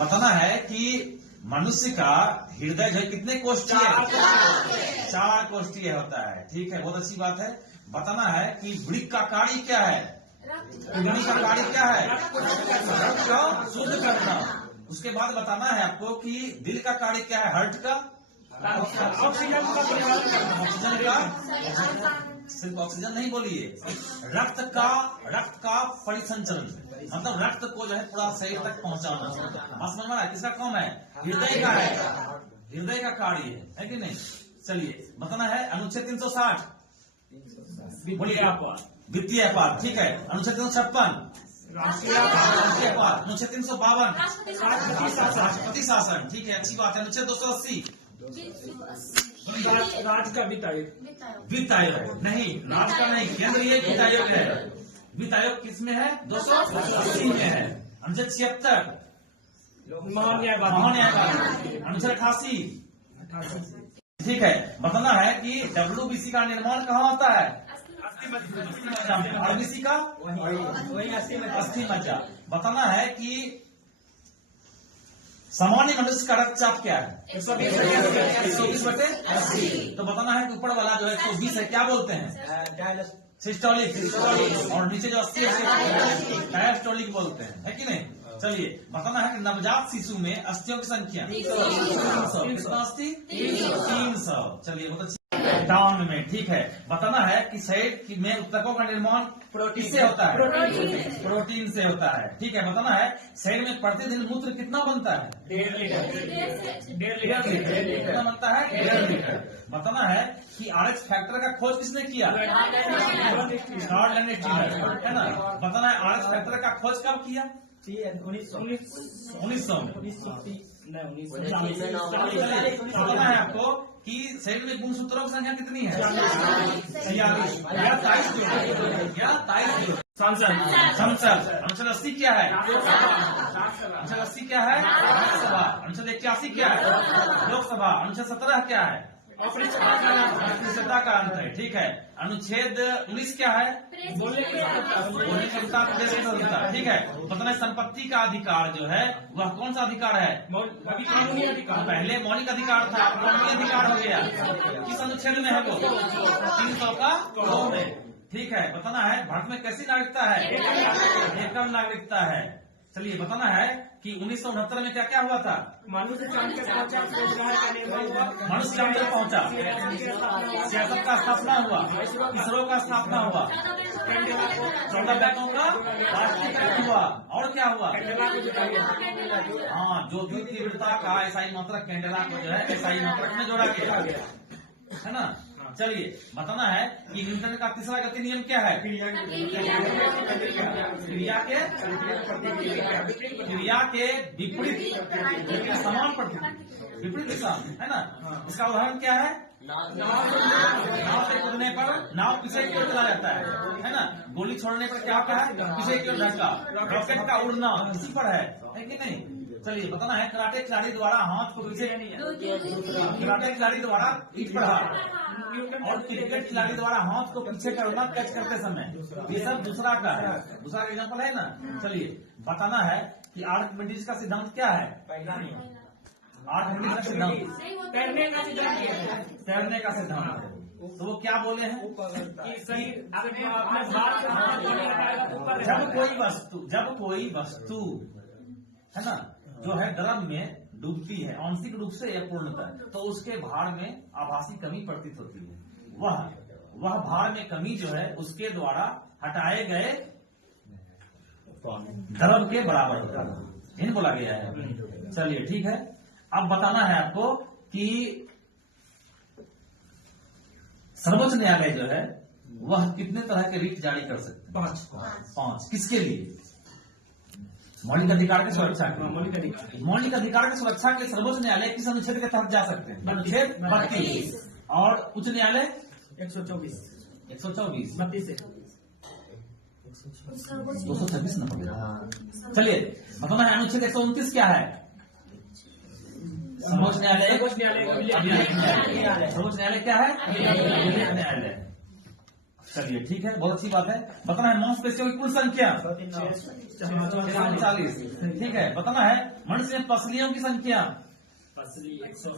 बताना है कि मनुष्य का हृदय जो कितने कोष्ठीय है? 4 कोष्ठीय होता है। ठीक है, बहुत अच्छी बात है। बताना है कि वृक्क का कार्य क्या है? किडनी का कार्य क्या है? रक्त को शुद्ध करना। उसके बाद बताना है आपको कि दिल का कार्य क्या है? हार्ट का ऑक्सीजन का, सिर्फ ऑक्सीजन नहीं बोलिए, रक्त का परिसंचरण, मतलब रक्त को जो है पूरा शरीर तक पहुंचाना। समझ में आ रहा है? किसका काम है? हृदय का है, हृदय का कार्य है कि नहीं? चलिए बताना है अनुच्छेद 360 वित्तीय अपराध। ठीक है, अनुच्छेद 356 राष्ट्रीय अपराध, अनुच्छेद 352 राष्ट्रपति शासन। ठीक है, अच्छी बात है। अनुच्छेद 280 राज्य का वित्त आयोग नहीं, राज्य का नहीं, केंद्रीय वित्त आयोग है। वित्त आयोग किसमें है? 280 में है। अनुच्छेद 76 महान्यायपालिका, अनुच्छेद 88। ठीक है, बताना है कि WBC का निर्माण कहाँ होता है? RBC का अस्थि मज्जा। बताना है कि सामान्य मनुष्य का रक्तचाप क्या है? 120/80। तो बताना है कि ऊपर वाला जो है 120 है, क्या बोलते हैं? सिस्टोलिक, और नीचे जो 80 है डायस्टोलिक बोलते हैं, है कि नहीं? चलिए बताना है कि नवजात शिशु में अस्थियों की संख्या 300। कितना अस्थि? 300। चलिए बहुत अच्छी। डाउन में। ठीक है, बताना है कि शरीर में ऊतकों का निर्माण किससे होता है? प्रोटीन से होता है। ठीक है, बताना है शरीर में प्रतिदिन मूत्र कितना बनता है? 1.5 लीटर। कितना बनता है? 1.5 लीटर। बताना है कि RH फैक्टर का खोज किसने किया? कार्ल लैंडेट है ना? बताना है RH फैक्टर का खोज कब किया? 1900 में। बताना है आपको कि शरीर में गुणसूत्रों की संख्या कितनी है? 46 या 23। संसद। अनुच्छेद 80 क्या है? अनुच्छेद 80 क्या है? राज्यसभा। अनुच्छेद 81 क्या है? लोकसभा। अनुच्छेद 17 क्या है? अपरिचयता का अंत है। ठीक है, अनुच्छेद 19 क्या है? बोलने की स्वतंत्रता। ठीक है, बताना संपत्ति का अधिकार जो है वह कौन सा अधिकार है? कानूनी अधिकार। पहले मौलिक अधिकार था, कानूनी अधिकार हो गया। किस अनुच्छेद में है वो? 300 का 2 में। ठीक है, बताना है भारत में कैसी नागरिकता है? एकल नागरिकता है। चलिए बताना है कि 1969 में क्या क्या हुआ था? मनुष्य चांद तक पहुंचा, सियासत का स्थापना हुआ, इसरो का स्थापना हुआ, 14 बैंकों का राष्ट्रीयकरण हुआ, और क्या हुआ? हाँ, ज्योति तीव्रता का एसआई मात्रक कैंडेला को जो है एसआई मात्रक में जोड़ा गया, है ना? चलिए बताना है कि न्यूटन का तीसरा गति नियम क्या है? क्रिया के विपरीत समान विपरीत दिशा, है ना? इसका उदाहरण क्या है? नाव से कूदने पर नाव पीछे की ओर चला जाता है ना? गोली छोड़ने पर क्या होता है? पीछे की ओर धक्का। रॉकेट का उड़ना इसी पर है कि नहीं? चलिए बताना है कराटे खिलाड़ी द्वारा हाथ को पीछे, कराटे खिलाड़ी द्वारा पीठ पर हाथ, और क्रिकेट खिलाड़ी द्वारा हाथ को पीछे करना कैच करते समय, ये सब दूसरा का है। दूसरा का एग्जाम्पल है ना? चलिए बताना है कि आर्किमिडीज का सिद्धांत क्या है? आर्किमिडीज का सिद्धांत तैरने का सिद्धांत है। तो वो क्या बोले हैं? जब कोई वस्तु है ना जो है द्रव में डूबती है आंशिक रूप से या पूर्णतः, तो उसके भार में आभासी कमी प्रतीत होती है। वह भार में कमी जो है उसके द्वारा हटाए गए द्रव के बराबर होता है, इन बोला गया है। चलिए ठीक है, अब बताना है आपको कि सर्वोच्च न्यायालय जो है वह कितने तरह के रिट जारी कर सकते हैं? 5। किसके लिए? मौलिक अधिकार की सुरक्षा के। मौलिक अधिकार की सुरक्षा के सर्वोच्च न्यायालय किस अनुच्छेद के तहत जा सकते हैं? अनुच्छेद 32। और उच्च न्यायालय 124 226 न पड़ेगा। चलिए बताना है अनुच्छेद 129 क्या है? सर्वोच्च न्यायालय। सर्वोच्च न्यायालय क्या है? न्यायालय। चलिए ठीक है, बहुत अच्छी बात है। बताना है मांसपेशियों की कुल संख्या 40। ठीक है, बताना है मनुष्य में पसलियों की संख्या पसली 100